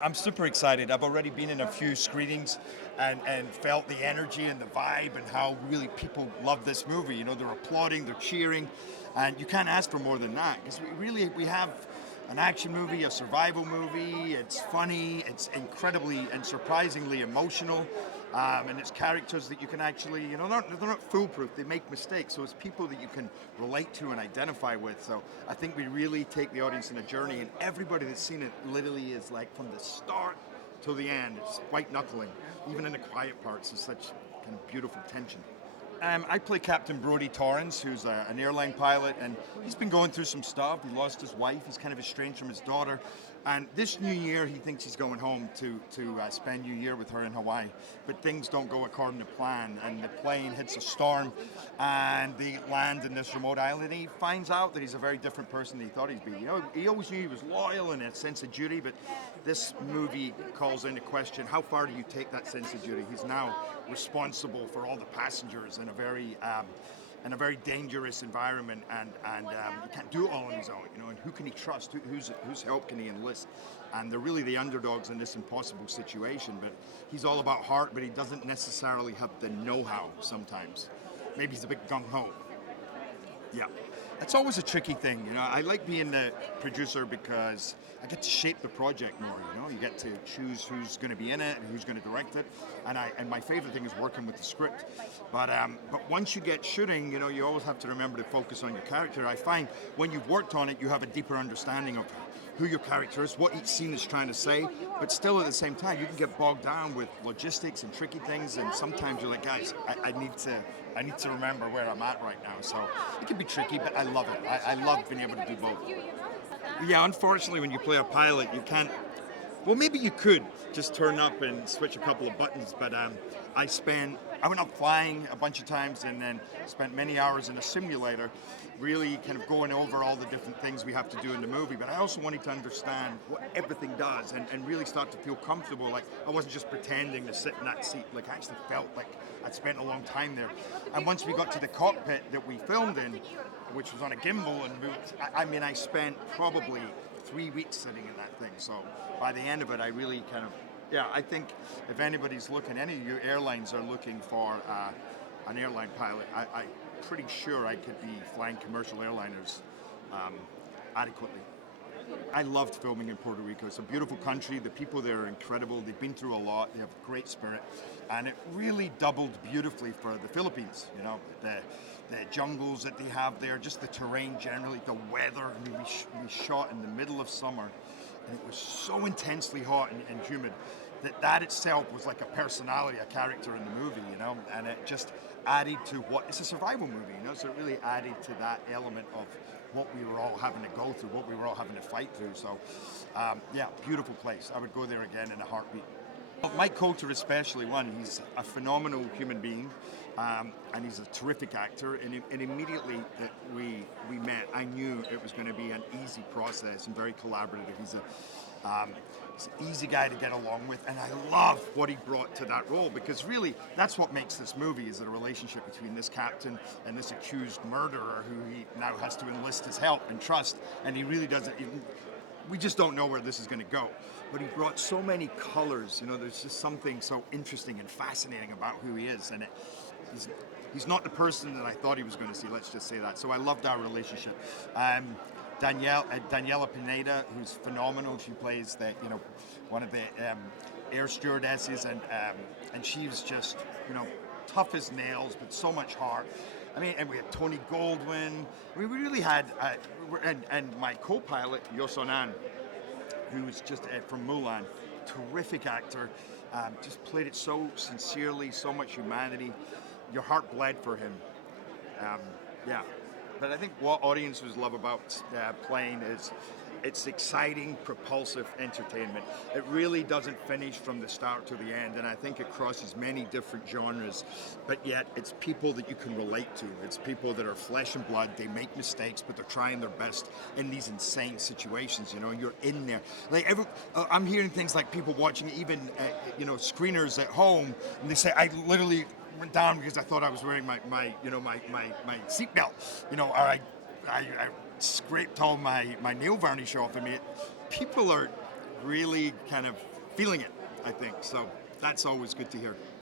I'm super excited. I've already been in a few screenings and felt the energy and the vibe and how really people love this movie. You know, they're applauding, they're cheering, and you can't ask for more than that. Because we have an action movie, a survival movie. It's funny, it's incredibly and surprisingly emotional, and it's characters that you can actually, you know, they're not foolproof. They make mistakes, so it's people that you can relate to and identify with. So I think we really take the audience on a journey, and everybody that's seen it literally is like from the start till the end. It's white knuckling, even in the quiet parts. There's such kind of beautiful tension. I play Captain Brodie Torrance, who's an airline pilot, and he's been going through some stuff. He lost his wife. He's kind of estranged from his daughter. And this New Year, he thinks he's going home to spend New Year with her in Hawaii. But things don't go according to plan, and the plane hits a storm, and they land in this remote island. And he finds out that he's a very different person than he thought he'd be. You know, he always knew he was loyal and a sense of duty, but this movie calls into question, how far do you take that sense of duty? He's now responsible for all the passengers in a very dangerous environment, and he can't do it all on his own, you know. And who can he trust? Whose help can he enlist? And they're really the underdogs in this impossible situation. But he's all about heart, but he doesn't necessarily have the know-how sometimes. Maybe he's a bit gung-ho. Yeah. It's always a tricky thing, you know. I like being the producer because I get to shape the project more, you know. You get to choose who's going to be in it and who's going to direct it. And my favorite thing is working with the script. But once you get shooting, you know, you always have to remember to focus on your character. I find when you've worked on it, you have a deeper understanding of who your character is, what each scene is trying to say, but still at the same time, you can get bogged down with logistics and tricky things, and sometimes you're like, guys, I need to remember where I'm at right now. So it can be tricky, but I love it. I love being able to do both. Yeah, unfortunately, when you play a pilot, you can't. Well, maybe you could just turn up and switch a couple of buttons, but I went up flying a bunch of times and then spent many hours in a simulator really kind of going over all the different things we have to do in the movie. But I also wanted to understand what everything does and really start to feel comfortable. Like I wasn't just pretending to sit in that seat. Like I actually felt like I'd spent a long time there. And once we got to the cockpit that we filmed in, which was on a gimbal, and I spent probably 3 weeks sitting in that thing. So by the end of it, I really kind of, I think if anybody's looking, any of you airlines are looking for an airline pilot, I'm pretty sure I could be flying commercial airliners adequately. I loved filming in Puerto Rico. It's a beautiful country. The people there are incredible. They've been through a lot. They have great spirit. And it really doubled beautifully for the Philippines. You know, the jungles that they have there, just the terrain generally, the weather. I mean, we shot in the middle of summer, and it was so intensely hot and humid that itself was like a personality, a character in the movie, you know, and it just added to it's a survival movie, you know, so it really added to that element of what we were all having to go through, what we were all having to fight through. So, beautiful place. I would go there again in a heartbeat. Mike Colter especially, he's a phenomenal human being, and he's a terrific actor, and immediately that we met, I knew it was going to be an easy process and very collaborative. He's an easy guy to get along with, and I love what he brought to that role, because really that's what makes this movie, is a relationship between this captain and this accused murderer who he now has to enlist his help and trust, and he really doesn't even, we just don't know where this is going to go. But he brought so many colors, you know, there's just something so interesting and fascinating about who he is, and he's not the person that I thought he was going to see, let's just say that. So I loved our relationship. Daniella Pineda, who's phenomenal. She plays one of the air stewardesses, and she was just, you know, tough as nails, but so much heart. I mean, and we had Tony Goldwyn. I mean, we really had, and my co-pilot, Yoson An, who was just from Mulan, terrific actor, just played it so sincerely, so much humanity. Your heart bled for him. But I think what audiences love about playing is it's exciting, propulsive entertainment. It really doesn't finish from the start to the end, and I think it crosses many different genres, but yet it's people that you can relate to. It's people that are flesh and blood. They make mistakes, but they're trying their best in these insane situations, you know, and you're in there. Like I'm hearing things like people watching even, screeners at home, and they say, I literally went down because I thought I was wearing my seatbelt, you know, or I scraped all my nail varnish off. I mean, people are really kind of feeling it, I think. So that's always good to hear.